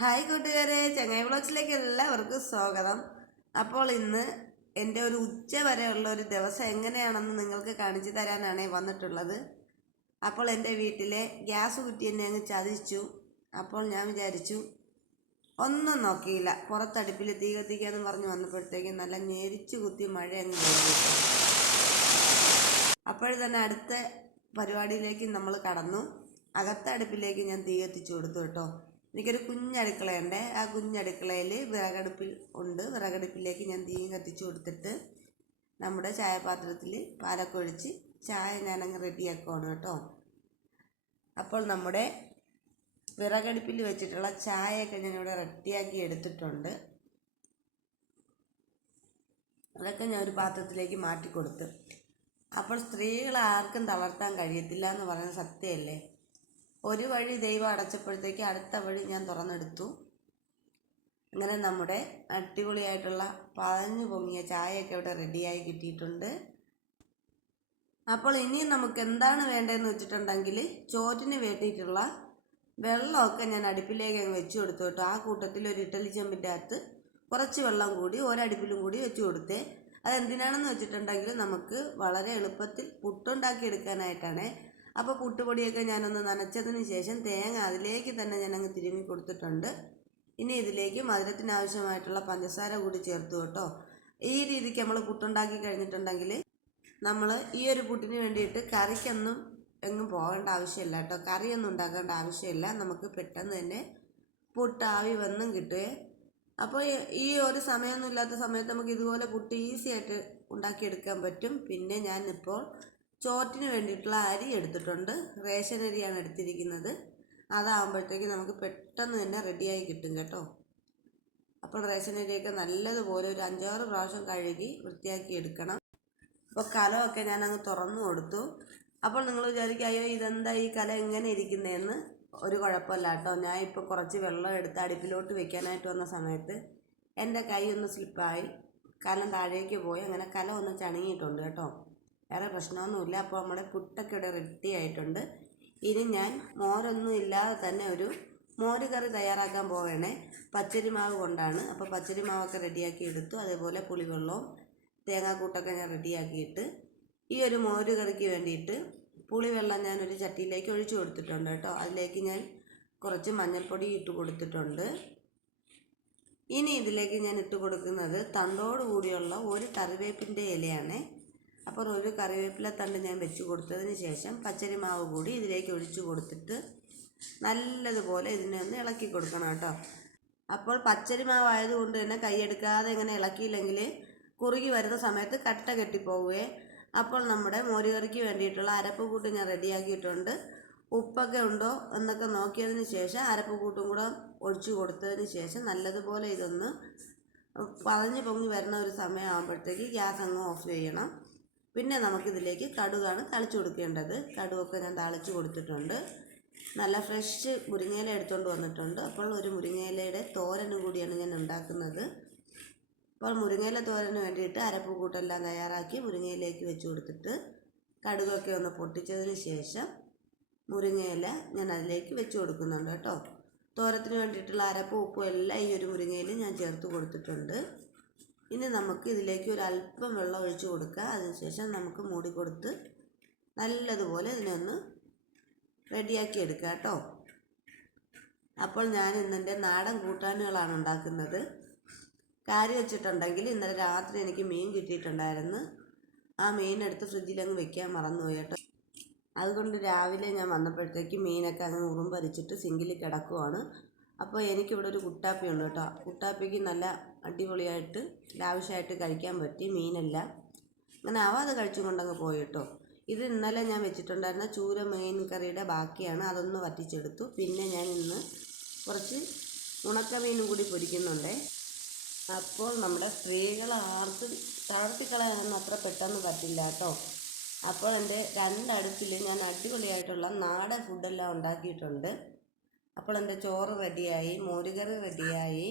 Hi കൂട്ടുകാരെ ചങ്ങായി വ്ളോഗ്സിലേക്ക് എല്ലാവർക്കും സ്വാഗതം. അപ്പോൾ ഇന്ന് എന്റെ ഒരു ഉച്ച വരെയുള്ള ഒരു ദിവസം എങ്ങനെയാണെന്ന് നിങ്ങൾക്ക് കാണിച്ചു തരാനാണ് വന്നിട്ടുള്ളത്. അപ്പോൾ എന്റെ വീട്ടിലെ ഗ്യാസ് കുറ്റി എന്നെ അങ്ങ് ചതിച്ചു. അപ്പോൾ ഞാൻ വിചാരിച്ചു ഒന്നും നോക്കിയില്ല. പുറത്തടുപ്പിൽ തീ കത്തിക്കാന്ന് പറഞ്ഞ് വന്നപ്പോഴത്തേക്കും നല്ല ഞെരിച്ചു കുത്തി മഴ അങ്ങ്. അപ്പോൾ തന്നെ അടുത്ത പരിപാടിയിലേക്ക് നമ്മൾ കടന്നു. അകത്തടുപ്പിലേക്ക് ഞാൻ തീ കത്തിച്ചു കൊടുത്തു കേട്ടോ. എനിക്കൊരു കുഞ്ഞടുക്കളയുണ്ട്. ആ കുഞ്ഞടുക്കളയിൽ വിറകടുപ്പിൽ ഉണ്ട്. വിറകടുപ്പിലേക്ക് ഞാൻ തീ കത്തിച്ചു കൊടുത്തിട്ട് നമ്മുടെ ചായപാത്രത്തിൽ പാലൊക്കെ ഒഴിച്ച് ചായ ഞാനങ്ങ് റെഡിയാക്കുകയാണ് കേട്ടോ. അപ്പോൾ നമ്മുടെ വിറകടുപ്പിൽ വെച്ചിട്ടുള്ള ചായയൊക്കെ ഞാനിവിടെ റെഡിയാക്കി എടുത്തിട്ടുണ്ട്. അതൊക്കെ ഞാൻ ഒരു പാത്രത്തിലേക്ക് മാറ്റി കൊടുത്തു. അപ്പോൾ സ്ത്രീകളെ ആർക്കും തളർത്താൻ കഴിയത്തില്ല എന്ന് പറയുന്നത് സത്യമല്ലേ? ഒരു വഴി ദൈവം അടച്ചപ്പോഴത്തേക്ക് അടുത്ത വഴി ഞാൻ തുറന്നെടുത്തു. അങ്ങനെ നമ്മുടെ അടിപൊളിയായിട്ടുള്ള പഴഞ്ഞു പൊങ്ങിയ ചായയൊക്കെ ഇവിടെ റെഡിയായി കിട്ടിയിട്ടുണ്ട്. അപ്പോൾ ഇനിയും നമുക്ക് എന്താണ് വേണ്ടതെന്ന് വെച്ചിട്ടുണ്ടെങ്കിൽ ചോറ്റിന് വേണ്ടിയിട്ടുള്ള വെള്ളമൊക്കെ ഞാൻ അടുപ്പിലേക്ക് അങ്ങ് വെച്ച് കൊടുത്തു കേട്ടോ. ആ കൂട്ടത്തിൽ ഒരു ഇഡലി ചെമ്പിന്റെ അകത്ത് കുറച്ച് വെള്ളം കൂടി ഒരടുപ്പിലും കൂടി വെച്ച് കൊടുത്തേ. അതെന്തിനാണെന്ന് വെച്ചിട്ടുണ്ടെങ്കിൽ നമുക്ക് വളരെ എളുപ്പത്തിൽ പുട്ടുണ്ടാക്കി എടുക്കാനായിട്ടാണ് അപ്പോൾ പുട്ടുപൊടിയൊക്കെ ഞാനൊന്ന് നനച്ചതിന് ശേഷം തേങ്ങ അതിലേക്ക് തന്നെ ഞാൻ അങ്ങ് തിരുമ്മി കൊടുത്തിട്ടുണ്ട്. ഇനി ഇതിലേക്ക് മധുരത്തിന് ആവശ്യമായിട്ടുള്ള പഞ്ചസാര കൂടി ചേർത്തു കേട്ടോ. ഈ രീതിക്ക് നമ്മൾ പുട്ടുണ്ടാക്കി കഴിഞ്ഞിട്ടുണ്ടെങ്കിൽ നമ്മൾ ഈ ഒരു പുട്ടിന് വേണ്ടിയിട്ട് കറിക്കൊന്നും എങ്ങും പോകേണ്ട ആവശ്യമില്ല കേട്ടോ. കറിയൊന്നും ഉണ്ടാക്കേണ്ട ആവശ്യമില്ല. നമുക്ക് പെട്ടെന്ന് തന്നെ പുട്ടാവി വന്നും കിട്ടുകയെ അപ്പോൾ ഈ ഒരു സമയമൊന്നും ഇല്ലാത്ത സമയത്ത് നമുക്ക് ഇതുപോലെ പുട്ട് ഈസി ആയിട്ട് ഉണ്ടാക്കിയെടുക്കാൻ പറ്റും. പിന്നെ ഞാനിപ്പോൾ ചോറ്റിന് വേണ്ടിയിട്ടുള്ള അരി എടുത്തിട്ടുണ്ട്. റേഷൻ അരിയാണ് എടുത്തിരിക്കുന്നത്. അതാകുമ്പോഴത്തേക്ക് നമുക്ക് പെട്ടെന്ന് തന്നെ റെഡിയായി കിട്ടും കേട്ടോ. അപ്പോൾ റേഷൻ അരിയൊക്കെ നല്ലതുപോലെ ഒരു അഞ്ചാറ് പ്രാവശ്യം കഴുകി വൃത്തിയാക്കി എടുക്കണം. അപ്പോൾ കലമൊക്കെ ഞാൻ അങ്ങ് തുറന്നു കൊടുത്തു. അപ്പോൾ നിങ്ങൾ വിചാരിക്കും അയ്യോ ഇതെന്താ ഈ കല എങ്ങനെ ഇരിക്കുന്നതെന്ന് ഒരു കുഴപ്പമില്ല കേട്ടോ. ഞാൻ ഇപ്പോൾ കുറച്ച് വെള്ളം എടുത്ത് അടുപ്പിലോട്ട് വെക്കാനായിട്ട് വന്ന സമയത്ത് എന്റെ കൈ ഒന്ന് സ്ലിപ്പായി. കലം താഴേക്ക് പോയി. അങ്ങനെ കല ഒന്ന് ചണങ്ങിയിട്ടുണ്ട് കേട്ടോ. വേറെ പ്രശ്നമൊന്നുമില്ല. അപ്പോൾ നമ്മുടെ പുട്ടൊക്കെ ഇവിടെ റെഡി ആയിട്ടുണ്ട്. ഇനി ഞാൻ മോരൊന്നും ഇല്ലാതെ തന്നെ ഒരു മോര് കറി തയ്യാറാക്കാൻ പോവേണേ. പച്ചരി മാവ് കൊണ്ടാണ്. അപ്പോൾ പച്ചരി മാവൊക്കെ റെഡിയാക്കി എടുത്തു. അതേപോലെ പുളിവെള്ളവും തേങ്ങാക്കൂട്ടൊക്കെ ഞാൻ റെഡിയാക്കിയിട്ട് ഈ ഒരു മോര് കറിക്ക് വേണ്ടിയിട്ട് പുളിവെള്ളം ഞാൻ ഒരു ചട്ടിയിലേക്ക് ഒഴിച്ചു കൊടുത്തിട്ടുണ്ട് കേട്ടോ. അതിലേക്ക് ഞാൻ കുറച്ച് മഞ്ഞൾപ്പൊടി ഇട്ട് കൊടുത്തിട്ടുണ്ട്. ഇനി ഇതിലേക്ക് ഞാൻ ഇട്ട് കൊടുക്കുന്നത് തണ്ടോട് കൂടിയുള്ള ഒരു കറിവേപ്പിന്റെ ഇലയാണ്. അപ്പോൾ ഒരു കറിവേപ്പില തണ്ട് ഞാൻ വെച്ച് കൊടുത്തതിന് ശേഷം പച്ചരി മാവ് കൂടി ഇതിലേക്ക് ഒഴിച്ചു കൊടുത്തിട്ട് നല്ലതുപോലെ ഇതിനെ ഒന്ന് ഇളക്കി കൊടുക്കണം കേട്ടോ. അപ്പോൾ പച്ചരി മാവായത് കൊണ്ട് തന്നെ കൈയെടുക്കാതെ ഇങ്ങനെ ഇളക്കിയില്ലെങ്കിൽ കുറുകി വരുന്ന സമയത്ത് കട്ട കെട്ടിപ്പോവുകയെ അപ്പോൾ നമ്മുടെ മോരുകറിക്ക് വേണ്ടിയിട്ടുള്ള അരപ്പ് കൂട്ട് ഞാൻ റെഡിയാക്കിയിട്ടുണ്ട്. ഉപ്പൊക്കെ ഉണ്ടോ എന്നൊക്കെ നോക്കിയതിന് ശേഷം അരപ്പ് കൂട്ടും കൂടെ ഒഴിച്ചു കൊടുത്തതിന് ശേഷം നല്ലതുപോലെ ഇതൊന്ന് പതഞ്ഞ് പൊങ്ങി വരുന്ന ഒരു സമയമാകുമ്പോഴത്തേക്ക് ഗ്യാസ് അങ്ങ് ഓഫ് ചെയ്യണം. പിന്നെ നമുക്കിതിലേക്ക് കടുകാണ് തളിച്ചു കൊടുക്കേണ്ടത്. കടുവൊക്കെ ഞാൻ തളിച്ചു കൊടുത്തിട്ടുണ്ട്. നല്ല ഫ്രഷ് മുരിങ്ങയില എടുത്തുകൊണ്ട് വന്നിട്ടുണ്ട്. അപ്പോൾ ഒരു മുരിങ്ങയിലയുടെ തോരനും കൂടിയാണ് ഞാൻ ഉണ്ടാക്കുന്നത്. അപ്പോൾ മുരിങ്ങയില തോരന് വേണ്ടിയിട്ട് അരപ്പ് കൂട്ടെല്ലാം തയ്യാറാക്കി മുരിങ്ങയിലേക്ക് വെച്ച് കൊടുത്തിട്ട് കടുകൊക്കെ ഒന്ന് പൊട്ടിച്ചതിന് ശേഷം മുരിങ്ങയില ഞാൻ അതിലേക്ക് വെച്ച് കൊടുക്കുന്നുണ്ട് കേട്ടോ. തോരത്തിന് വേണ്ടിയിട്ടുള്ള അരപ്പ് ഉപ്പും എല്ലാം ഈ ഒരു മുരിങ്ങയിൽ ഞാൻ ചേർത്ത് കൊടുത്തിട്ടുണ്ട്. ഇനി നമുക്ക് ഇതിലേക്ക് ഒരു അല്പം വെള്ളം ഒഴിച്ചു കൊടുക്കുക. അതിനുശേഷം നമുക്ക് മൂടി കൊടുത്ത് നല്ലതുപോലെ ഇതിനെ ഒന്ന് റെഡിയാക്കി എടുക്കുക കേട്ടോ. അപ്പോൾ ഞാൻ ഇന്നെന്റെ നാടൻ കൂട്ടാനുകളാണ് ഉണ്ടാക്കുന്നത്. കാരി വെച്ചിട്ടുണ്ടെങ്കിൽ ഇന്നലെ രാത്രി എനിക്ക് മീൻ കിട്ടിയിട്ടുണ്ടായിരുന്നു. ആ മീൻ എടുത്ത് ഫ്രിഡ്ജിലങ്ങ് വെക്കാൻ മറന്നുപോയി കേട്ടോ. അതുകൊണ്ട് രാവിലെ ഞാൻ വന്നപ്പോഴത്തേക്ക് മീനൊക്കെ അങ്ങ് ഉറുമ്പരിച്ചിട്ട് സിങ്കിൽ കിടക്കുവാണ്. അപ്പോൾ എനിക്കിവിടെ ഒരു കുട്ടാപ്പി ഉണ്ട് കേട്ടോ. കുട്ടാപ്പിക്ക് നല്ല അടിപൊളിയായിട്ട് ലാവിഷായിട്ട് കഴിക്കാൻ പറ്റി മീനെല്ലാം. അങ്ങനെ അവ അത് കഴിച്ചും കൊണ്ടങ്ങ് പോയി കേട്ടോ ഇത് ഇന്നലെ ഞാൻ വെച്ചിട്ടുണ്ടായിരുന്ന ചൂര മീൻ കറിയുടെ ബാക്കിയാണ് അതൊന്ന് വറ്റിച്ചെടുത്തു. പിന്നെ ഞാൻ ഇന്ന് കുറച്ച് ഉണക്കമീനും കൂടി പൊരിക്കുന്നുണ്ടേ. അപ്പോൾ നമ്മുടെ സ്ത്രീകൾ ആർക്കും താഴ്ത്തിക്കളയാനൊന്നും അത്ര പെട്ടെന്ന് പറ്റില്ല കേട്ടോ. അപ്പോൾ എന്റെ രണ്ടടുപ്പിൽ ഞാൻ അടിപൊളിയായിട്ടുള്ള നാടൻ ഫുഡെല്ലാം ഉണ്ടാക്കിയിട്ടുണ്ട്. അപ്പോൾ എന്റെ ചോറ് റെഡിയായി മോരുകറി റെഡിയായി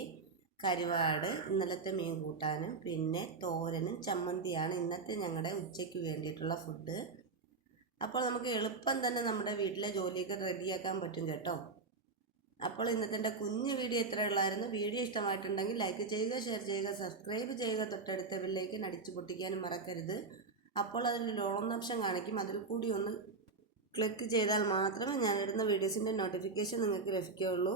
കരുവാട് ഇന്നലത്തെ മീൻ കൂട്ടാനും പിന്നെ തോരനും ചമ്മന്തിയാണ് ഇന്നത്തെ ഞങ്ങളുടെ ഉച്ചയ്ക്ക് വേണ്ടിയിട്ടുള്ള ഫുഡ്. അപ്പോൾ നമുക്ക് എളുപ്പം തന്നെ നമ്മുടെ വീട്ടിലെ ജോലിയൊക്കെ റെഡിയാക്കാൻ പറ്റും കേട്ടോ. അപ്പോൾ ഇന്നത്തെ എന്റെ കുഞ്ഞു വീഡിയോ ഇത്ര ഉള്ളായിരുന്നു വീഡിയോ ഇഷ്ടമായിട്ടുണ്ടെങ്കിൽ ലൈക്ക് ചെയ്യുക ഷെയർ ചെയ്യുക സബ്സ്ക്രൈബ് ചെയ്യുക. തൊട്ടടുത്ത ബില്ലേക്ക് അടിച്ചു പൊട്ടിക്കാനും മറക്കരുത്. അപ്പോൾ അതിൽ ലോൺ കാണിക്കും. അതിൽ കൂടി ഒന്ന് ക്ലിക്ക് ചെയ്താൽ മാത്രമേ ഞാൻ ഇടുന്ന വീഡിയോസിന്റെ നോട്ടിഫിക്കേഷൻ നിങ്ങൾക്ക് ലഭിക്കുകയുള്ളൂ.